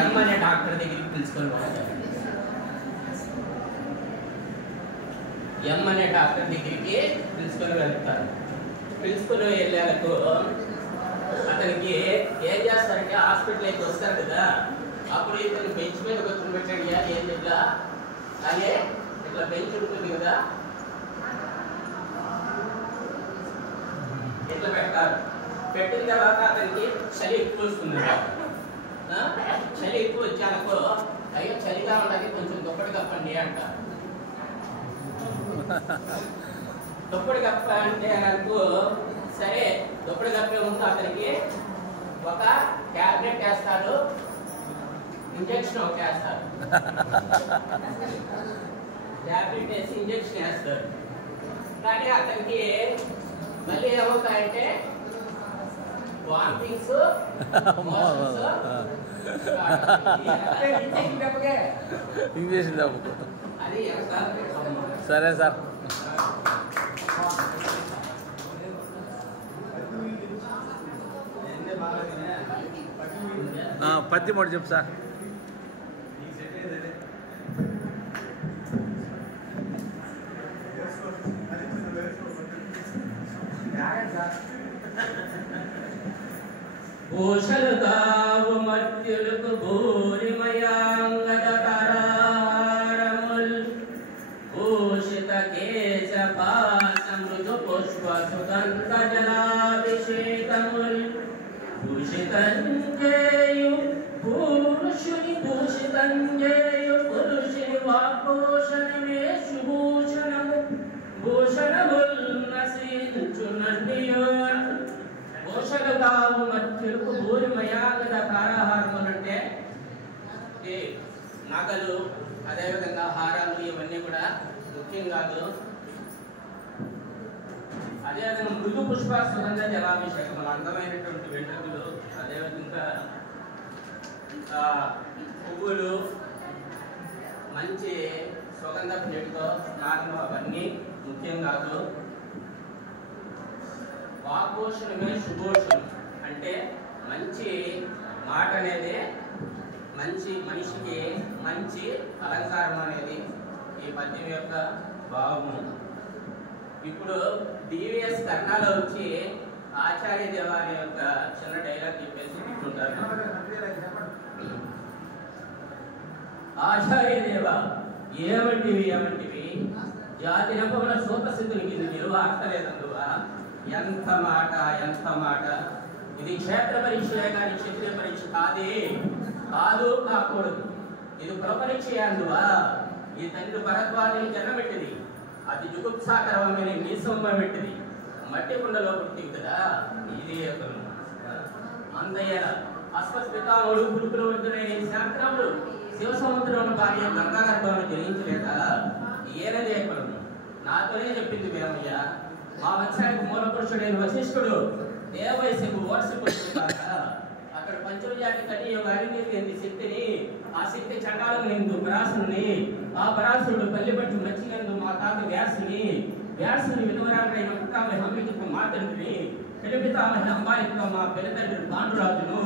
ఎం అనే డాక్టర్ దగ్గరికి పిలుచుకొని పోతారు. ఎం అనే డాక్టర్ దగ్గరికి పిలుచుకొని వెళ్తారు. పిలుచుకొని వెళ్ళేందుకు అతనికి ఏం చేస్తారంటే హాస్పిటల్కి వస్తారు కదా, అప్పుడు ఇతను బెంచ్ మీద కూర్చోబెట్టాడు. ఏం ఇట్లా అదే ఇట్లా బెంచ్ ఉంటుంది కదా, ఇట్లా పెడతారు. పెట్టిన తర్వాత అతనికి చలి ఎక్కువ వస్తుంది. చలి ఎక్కువ వచ్చానుకో, అయ్యో చలిగా ఉండాలి కొంచెం దుప్పటి కప్పండి అంటారు. దుప్పటి కప్ప అంటే అనుకో, సరే దుప్పటి కప్పే ముందు అతనికి ఒక ట్యాబ్లెట్ వేస్తారు, ఇంజక్షన్ ఒకటి వేస్తారు. ట్యాబ్లెట్ వేసి ఇంజక్షన్ వేస్తారు. కానీ అతనికి మళ్ళీ ఏమవుతాయంటే వామిటింగ్స్, ఇంజక్షన్ అది సరే సార్. పత్తి మూడు చెప్పు సార్. భూషలుగావు మత్యులకు భూరిమయాంగదకరారముల్ భూషిత కేశపాస మృదు పుష్ప సుగంధ జలాభిషేకముల్ భూషితంజేయు పురుషుని భూషితంజేయు పురుషుని వాపోషణమే శుభూషణము భూషణముల్ నశించునండియో భూషలుగావు మత్యులకు భూరిమయాంగద కారాహారములు అంటే నగలు, అదేవిధంగా హారాలు, ఇవన్నీ కూడా ముఖ్యం కాదు. అదేవిధంగా మృదు పుష్ప సుగంధ జలాభిషేకములు, అందమైనటువంటి వెంట్రుకలు, అదేవిధంగా పువ్వులు, మంచి సుగంధ నీటితో స్నానం, అవన్నీ ముఖ్యం కాదు. వాపోషణమే శుభోషణం అంటే మంచి మాట అనేది మంచి మనిషికి మంచి అలంకారం అనేది ఈ పద్యం యొక్క భావము. ఇప్పుడు డివిఎస్ కర్ణాలో వచ్చి ఆచార్య దేవాని యొక్క చిన్న డైలాగ్ చెప్పేసి కూర్చుంటారు. ఆచార్య దేవ ఏమంటివి జాతి రంగముల సూపసిద్ధునికి ఇది నిలువ అర్థలేదందువా. ఎంత మాట ఇది క్షేత్ర పరీక్ష కానీ క్షత్రియ పరీక్ష కాకూడదు. ఇది కులపరీక్ష అందువా. ఈ తండ్రి భరద్వాజుని జన్మపెట్టింది, అతి జుగుప్సాకరమైన నీసమ్మ పెట్టింది, మట్టి కుండలో పుట్టింది కదా. ఇది అందయ్య అస్వస్పితాముడు గురుకులు ఉంటున్న శాస్త్రములు శివసముద్రం భార్య గంగాగర్భాన్ని జయించలేదా. ఈయన చేయకూడదు, నాతోనే చెప్పింది వేమయ్య. మా వంశానికి మూల పురుషుడైన వశిష్ఠుడు దేవవయసుకు ఓర్సిపోతున్నాక అక్కడ పంచమజాతి కటియోగ అరిగింది శక్తిని. ఆ శక్తి చండాలనందు పరాశుని, ఆ పరాశుడు పల్లిపట్టు మచ్చినందు మా తాత వ్యాసుని విధవరాడైన పితామహ హంబికకు మా తండ్రిని, పితామహ అంబాలికతో మా పెద్దతండ్రి పాండురాజును,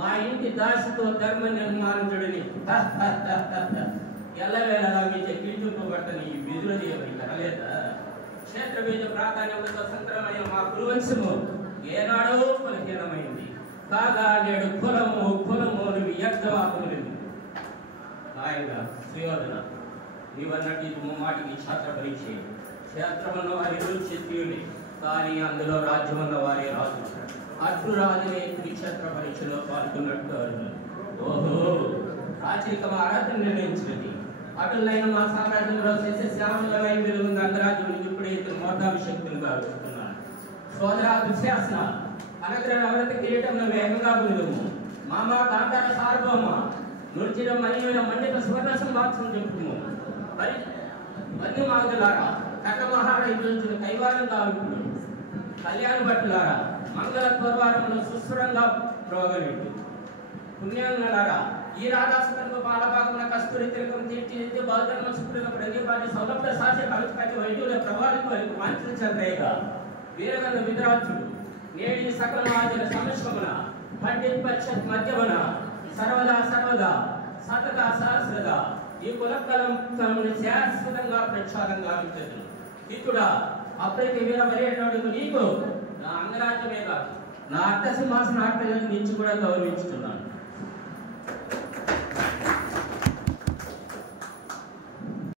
మా ఇంటి దాసితో ధర్మ నిర్మాణుడిని ఎల్లవేళలా మీ చెక్కించుకోబట్టని ఈ విధులు కనలేదా. క్షేత్ర బీజ ప్రాధాన్యతతో సంతరమైన మా కురువంశము ఏనాడో బలహీనమైంది కాగా నేడు కులము వ్యర్థవాకులేదు. ఆయన సుయోధన నీవన్నట్టు మాటికి క్షేత్ర పరీక్ష. క్షేత్రమున్న వారి క్షత్రియులే, కానీ అందులో రాజ్యమున్న వారే రాజు. అట్లు రాజులే కురుక్షేత్ర పరీక్షలో పాల్గొన్నట్టు అర్జునుడు. ఓహో, రాచరిక ఆరాధన నిర్ణయించినది. అటులైన మా సామ్రాజ్యంలో శ్యామలమైన వెలుగున్న అంగరాజ్యం ఇప్పుడే ఇతను మోటాభిషక్తులుగా వస్తున్నాను. సోదరా దుశ్శాసన అనగ్ర నవరత కిరీటంలో వేగంగా వెలుగు. మామ కాంతార సార్వభౌమ నృత్య మణిమైన మండిత సువర్ణ సంభాషణ చెప్పుము. వన్య మాగలారా కటమహార ఇంద్రుచిన కైవారంగా ఇప్పుడు కళ్యాణ భట్టులారా మంగళ పూర్వారంలో సుస్వరంగా ప్రోగలేదు. పుణ్యాంగలారా ఈ రాధాసులకు బాలభాగమున కస్తూరి తిలకం తీర్చిదిద్ది బాధర్మ శుక్రుల ప్రదీపాన్ని సౌలభ్య సాధ్య కలుపుకట్టి వైద్యుల ప్రభావితం వాంఛించగా వీరగంధ విధరాజుడు నేడి సకల మహాజన సమశ్వమున పండిత్ పక్షత్ మధ్యమున సర్వదా సర్వ తరతరాలుగా శతక సహస్రగా ఈ కులకలం శాశ్వతంగా ప్రక్షాళంగా ఉంచదు. హితుడా అప్పటికి వీరమరేటోడుకు నీకు నా అంగరాజ్యమే కాదు, నా అర్థ సింహాసనార్థం నుంచి కూడా గౌరవించుతున్నాను.